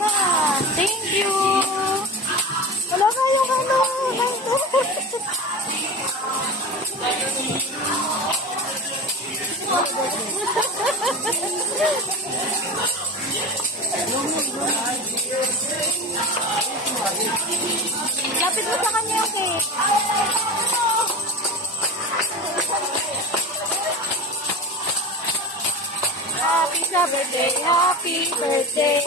Wala. Thank you. Wala kayong ano. Lapit mo sa kanya yung cake. Happy birthday, happy birthday.